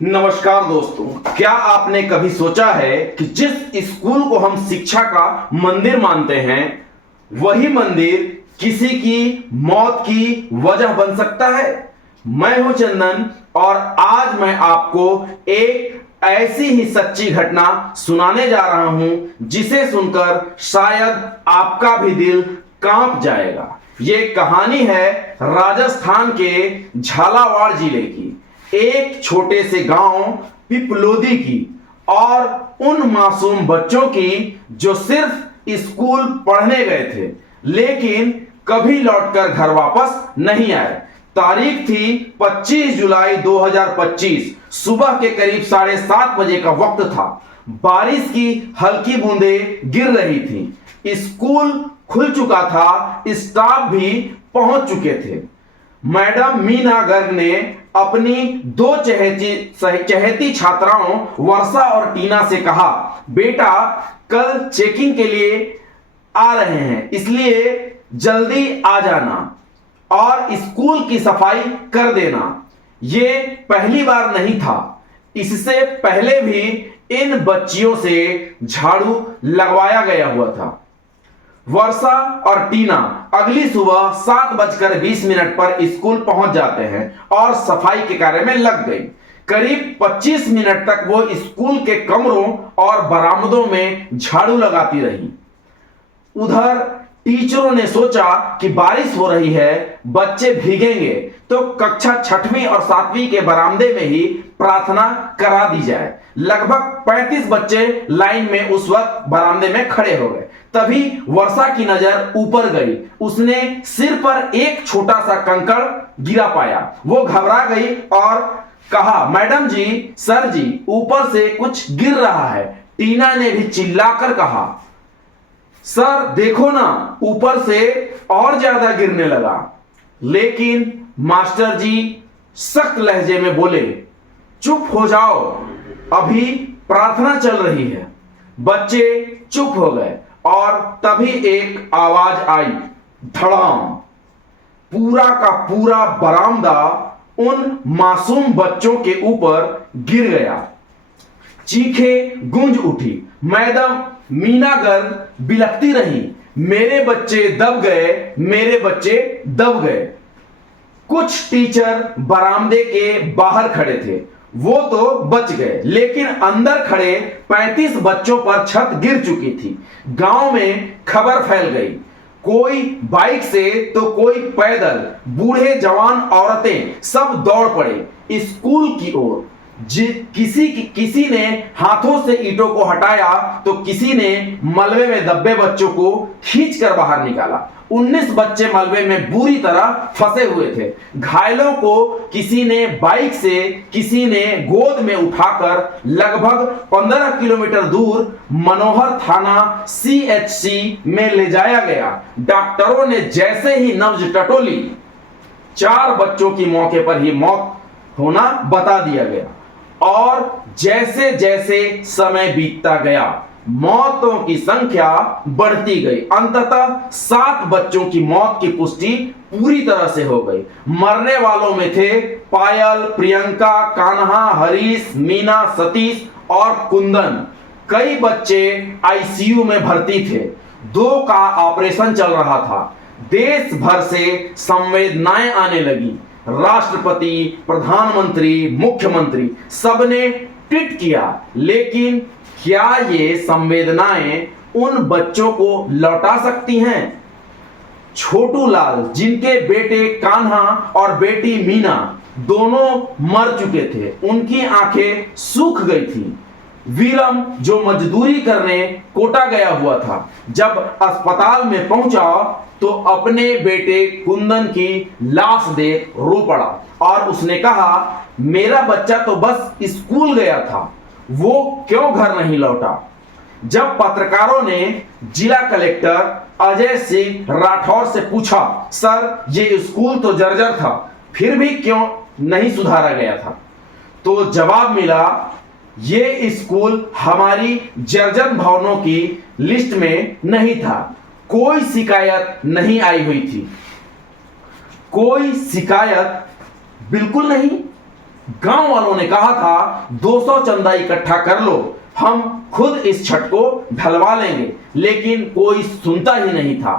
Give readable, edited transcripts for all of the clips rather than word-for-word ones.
नमस्कार दोस्तों, क्या आपने कभी सोचा है कि जिस स्कूल को हम शिक्षा का मंदिर मानते हैं वही मंदिर किसी की मौत की वजह बन सकता है। मैं हूं चंदन और आज मैं आपको एक ऐसी ही सच्ची घटना सुनाने जा रहा हूं जिसे सुनकर शायद आपका भी दिल कांप जाएगा। ये कहानी है राजस्थान के झालावाड़ जिले की एक छोटे से गांव पिपलोदी की और उन मासूम बच्चों की जो सिर्फ स्कूल पढ़ने गए थे लेकिन कभी लौटकर घर वापस नहीं आए। तारीख थी 25 जुलाई 2025। सुबह के करीब 7:30 बजे का वक्त था। बारिश की हल्की बूंदें गिर रही थी। स्कूल खुल चुका था, स्टाफ भी पहुंच चुके थे। मैडम मीना गर्ग ने अपनी दो चहेती छात्राओं वर्षा और टीना से कहा, बेटा कल चेकिंग के लिए आ रहे हैं इसलिए जल्दी आ जाना और स्कूल की सफाई कर देना। ये पहली बार नहीं था, इससे पहले भी इन बच्चियों से झाड़ू लगवाया गया हुआ था। वर्षा और टीना अगली सुबह 7:20 पर स्कूल पहुंच जाते हैं और सफाई के कार्य में लग गई। करीब 25 मिनट तक वो स्कूल के कमरों और बरामदों में झाड़ू लगाती रही। उधर टीचरों ने सोचा कि बारिश हो रही है, बच्चे भीगेंगे तो कक्षा 6वीं और 7वीं के बरामदे में ही प्रार्थना करा दी जाए। लगभग 35 बच्चे लाइन में उस वक्त बरामदे में खड़े हो गए। तभी वर्षा की नजर ऊपर गई। उसने सिर पर एक छोटा सा कंकड़ गिरा पाया। वो घबरा गई और कहा, मैडम जी, सर जी, ऊपर से कुछ गिर रहा है। टीना ने भी चिल्लाकर कहा, सर देखो ना, ऊपर से और ज्यादा गिरने लगा। लेकिन मास्टर जी सख्त लहजे में बोले, चुप हो जाओ, अभी प्रार्थना चल रही है। बच्चे चुप हो गए और तभी एक आवाज आई, धड़ाम। पूरा का पूरा बरामदा उन मासूम बच्चों के ऊपर गिर गया। चीखें गूंज उठी। मैडम मीना गर्ग बिलखती रही, मेरे बच्चे दब गए, मेरे बच्चे दब गए। कुछ टीचर बरामदे के बाहर खड़े थे, वो तो बच गए, लेकिन अंदर खड़े 35 बच्चों पर छत गिर चुकी थी। गांव में खबर फैल गई, कोई बाइक से तो कोई पैदल, बूढ़े जवान औरतें सब दौड़ पड़े स्कूल की ओर। किसी ने हाथों से ईंटों को हटाया तो किसी ने मलबे में दबे बच्चों को खींचकर बाहर निकाला। 19 बच्चे मलबे में बुरी तरह फंसे हुए थे। घायलों को किसी ने बाइक से, किसी ने गोद में उठाकर लगभग 15 किलोमीटर दूर मनोहर थाना CHC में ले जाया गया। डॉक्टरों ने जैसे ही नब्ज टटोली, 4 बच्चों की मौके पर ही मौत होना बता दिया गया। और जैसे जैसे समय बीतता गया, मौतों की संख्या बढ़ती गई। अंततः 7 बच्चों की मौत की पुष्टि पूरी तरह से हो गई। मरने वालों में थे पायल, प्रियंका, कान्हा, हरीश, मीना, सतीश और कुंदन। कई बच्चे ICU में भर्ती थे। 2 का ऑपरेशन चल रहा था। देश भर से संवेदनाएं आने लगी। राष्ट्रपति, प्रधानमंत्री, मुख्यमंत्री सबने ट्वीट किया, लेकिन क्या ये संवेदनाएं उन बच्चों को लौटा सकती हैं? छोटू लाल, जिनके बेटे कान्हा और बेटी मीना दोनों मर चुके थे, उनकी आंखें सूख गई थी। वीरम, जो मजदूरी करने कोटा गया हुआ था, जब अस्पताल में पहुंचा तो अपने बेटे कुंदन की लाश देख रो पड़ा और उसने कहा, मेरा बच्चा तो बस स्कूल गया था, वो क्यों घर नहीं लौटा? जब पत्रकारों ने जिला कलेक्टर अजय सिंह राठौर से पूछा, सर ये स्कूल तो जर्जर था, फिर भी क्यों नहीं सुधारा गया था, तो जवाब मिला, ये स्कूल हमारी जर्जर भवनों की लिस्ट में नहीं था। कोई शिकायत नहीं आई हुई थी। कोई शिकायत बिल्कुल नहीं। गांव वालों ने कहा था 200 चंदा इकट्ठा कर लो, हम खुद इस छत को ढलवा लेंगे, लेकिन कोई सुनता ही नहीं था।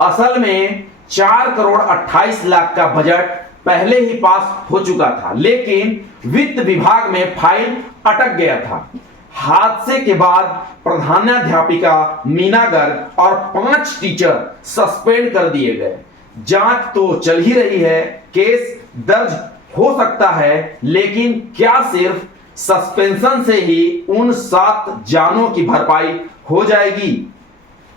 असल में 4 करोड़ 28 लाख का बजट पहले ही पास हो चुका था, लेकिन वित्त विभाग में फाइल अटक गया था। हादसे के बाद प्रधानाध्यापिका मीना गर्ग और 5 टीचर सस्पेंड कर दिए गए। जांच तो चल ही रही है, केस दर्ज हो सकता है, लेकिन क्या सिर्फ सस्पेंशन से ही उन 7 जानों की भरपाई हो जाएगी?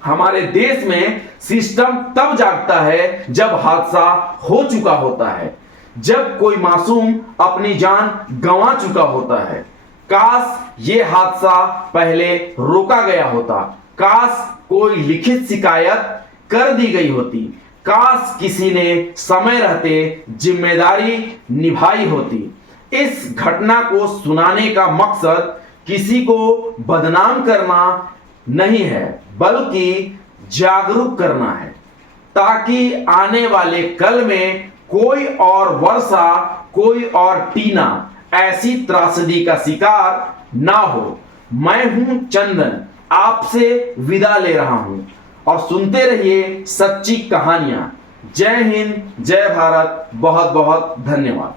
हमारे देश में सिस्टम तब जागता है जब हादसा हो चुका होता है, जब कोई मासूम अपनी जान गंवा चुका होता है। काश ये हादसा पहले रोका गया होता, काश कोई लिखित शिकायत कर दी गई होती, काश किसी ने समय रहते जिम्मेदारी निभाई होती। इस घटना को सुनाने का मकसद किसी को बदनाम करना नहीं है, बल्कि जागरूक करना है, ताकि आने वाले कल में कोई और वर्षा, कोई और टीना ऐसी त्रासदी का शिकार ना हो। मैं हूं चंदन, आपसे विदा ले रहा हूं और सुनते रहिए सच्ची कहानियां। जय हिंद, जय भारत, बहुत बहुत धन्यवाद।